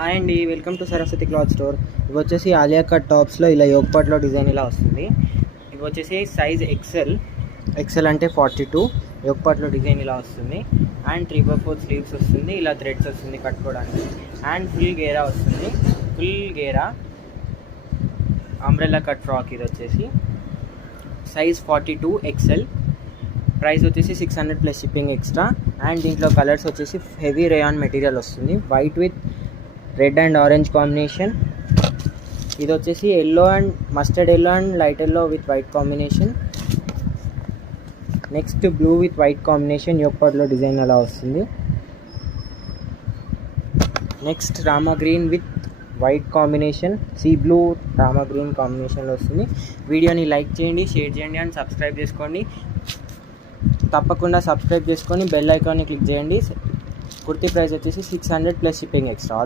Hi అండి, welcome to Saraswati cloth store. ఇవి వచ్చేసి ఆలియా కట్ టాప్స్లో ఇలా యోగ్ పార్ట్లో డిజైన్ ఇలా వస్తుంది. ఇవి వచ్చేసి సైజ్ ఎక్సెల్ అంటే 42. యోగ్ పార్ట్లో డిజైన్ ఇలా వస్తుంది. అండ్ 3/4 స్లీవ్స్ వస్తుంది. ఇలా థ్రెడ్స్ వస్తుంది కట్టుకోవడానికి. అండ్ ఫుల్ గేరా వస్తుంది. ఫుల్ గేరా అంబ్రెల్లా కట్ ఫ్రాక్. ఇది వచ్చేసి సైజ్ 42 ఎక్సెల్. ప్రైస్ వచ్చేసి 600 ప్లస్ షిప్పింగ్ ఎక్స్ట్రా. అండ్ దీంట్లో కలర్స్ వచ్చేసి హెవీ రేయాన్ మెటీరియల్ వస్తుంది. White with red and orange combination. ఇది వచ్చేసి yellow and mustard yellow and light yellow with white combination. Next blue with white combination Yog పార్ట్లో design అలా వస్తుంది. Next Rama green with white combination, sea blue Rama green కాంబినేషన్లో వస్తుంది. వీడియోని like చేయండి, share చేయండి అండ్ సబ్స్క్రైబ్ చేసుకోండి. తప్పకుండా సబ్స్క్రైబ్ చేసుకొని బెల్ ఐకాన్ని క్లిక్ చేయండి. కుర్తీ ప్రైస్ వచ్చేసి 600 ప్లస్ షిప్పింగ్ ఎక్స్ట్రా.